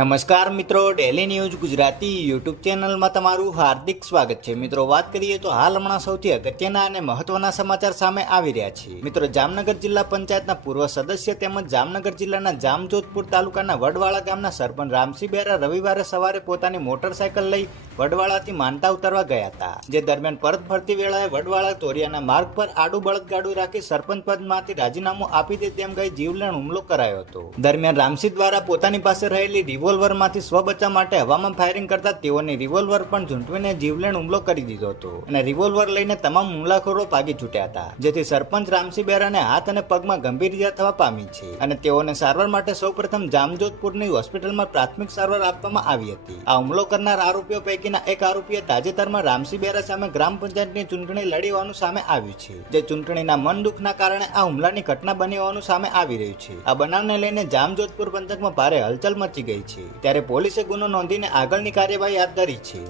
નમસ્કાર મિત્રો, daily news Gujarati YouTube ચેનલમાં તમારું હાર્દિક સ્વાગત છે. મિત્રો, વાત કરીએ તો હાલ હમણાં સૌથી અગત્યના અને મહત્વના સમાચાર સામે આવી રહ્યા છે. મિત્રો, જામનગર જિલ્લા પંચાયતના પૂર્વ સદસ્ય તેમજ જામનગર જિલ્લાના જામજોધપુર તાલુકાના વડવાળા ગામના સરપંચ રામસિંહ બેરા રવિવારે સવારે પોતાની મોટરસાયકલ લઈ વડવાળાથી માનતા ઉતરવા ગયા હતા. જે દરમિયાન પરત ફરતી વેળાએ વડવાળા તોરિયાના માર્ગ પર આડું બળદગાડું રાખી સરપંચ પદમાંથી રાજીનામું આપી દે તેમ કહી જીવલેણ હુમલો કરાયો હતો. દરમિયાન રામસિંહ દ્વારા પોતાની પાસે રહેલી રિવોલ્વરમાંથી સ્વબચાવ માટે હવામાં ફાયરિંગ કરતા તેઓની રિવોલ્વર પણ ઝૂંટવીને જીવલેણ હુમલો કરી દીધો હતો અને રિવોલ્વર લઈને તમામ હુમલાખોરો ભાગી છૂટ્યા હતા. જેથી સરપંચ રામસિંહ બેરાને હાથ અને પગમાં ગંભીર ઇજા થવા પામી છે અને તેઓને સારવાર માટે સૌપ્રથમ જામજોધપુરની હોસ્પિટલમાં પ્રાથમિક સારવાર આપવામાં આવી હતી. આ હુમલો કરનાર આરોપીઓ પૈકીના એક આરોપીએ તાજેતરમાં રામસિંહ બેરા સામે ગ્રામ પંચાયતની ચૂંટણી લડી હોવાનું સામે આવ્યું છે. જે ચૂંટણીના મન દુઃખના કારણે આ હુમલાની ઘટના બની હોવાનું સામે આવી રહ્યું છે. આ બનાવને લઈને જામજોધપુર પંથકમાં ભારે હલચલ મચી ગઈ છે. ત્યારે પોલીસે ગુનો નોંધીને આગળની કાર્યવાહી હાથ ધરી છે.